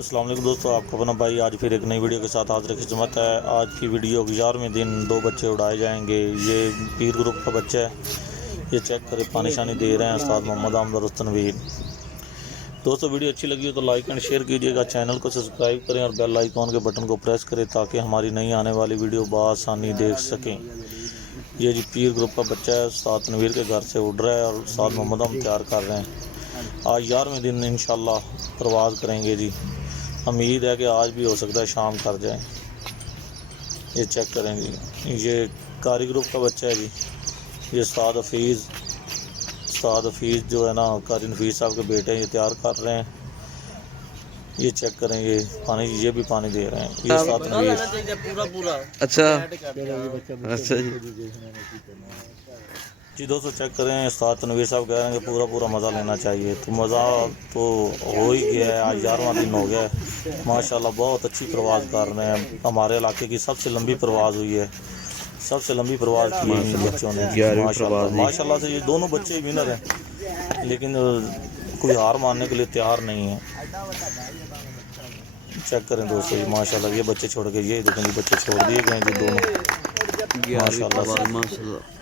अस्सलाम वालेकुम दोस्तों, आपका अपना भाई आज फिर एक नई वीडियो के साथ हाजिर खिदमत है। आज की वीडियो 11वें दिन 2 बच्चे उड़ाए जाएंगे। ये पीर ग्रुप का बच्चा है, ये चेक करें, पानी शानी दे रहे हैं उस्ताद मोहम्मद आमद और तनवीर। दोस्तों वीडियो अच्छी लगी हो तो लाइक एंड शेयर कीजिएगा, चैनल को सब्सक्राइब करें और बेल आइकॉन के बटन को प्रेस करें ताकि हमारी नई आने वाली वीडियो बआसानी देख सकें। ये जी पीर ग्रुप का बच्चा है, उस्ताद तनवीर के घर से उड़ रहा है और उस्ताद मोहम्मद हम तैयार कर रहे हैं। आज 11वें दिन इंशाल्लाह परवाज़ करेंगे जी। उम्मीद है कि आज भी हो सकता है शाम कर जाए। ये चेक करेंगे, ये कारी ग्रुप का बच्चा है जी। ये उस्ताद हफीज़ जो है ना, कारी नफीस साहब के बेटे, ये तैयार कर रहे हैं। ये चेक करेंगे पानी, ये भी पानी दे रहे हैं। ये उस्ताद तनवीर। अच्छा अच्छा जी दोस्तों चेक करें, उस्ताद तनवीर साहब कह रहे हैं कि पूरा मज़ा लेना चाहिए। तो मज़ा तो हो ही गया है, आज 11वां दिन हो गया है। माशाल्लाह बहुत अच्छी परवाज़ कर रहे हैं। हमारे इलाके की सबसे लंबी परवाज़ हुई है, सबसे लंबी परवाज़ की है इन बच्चों ने। माशाल्लाह से ये दोनों बच्चे विनर हैं, लेकिन कोई हार मानने के लिए तैयार नहीं है। चेक करें दोस्तों, ये माशाल्लाह ये बच्चे छोड़ के, ये देखें, ये बच्चे छोड़ दिए गए जो दोनों माशाल्लाह से।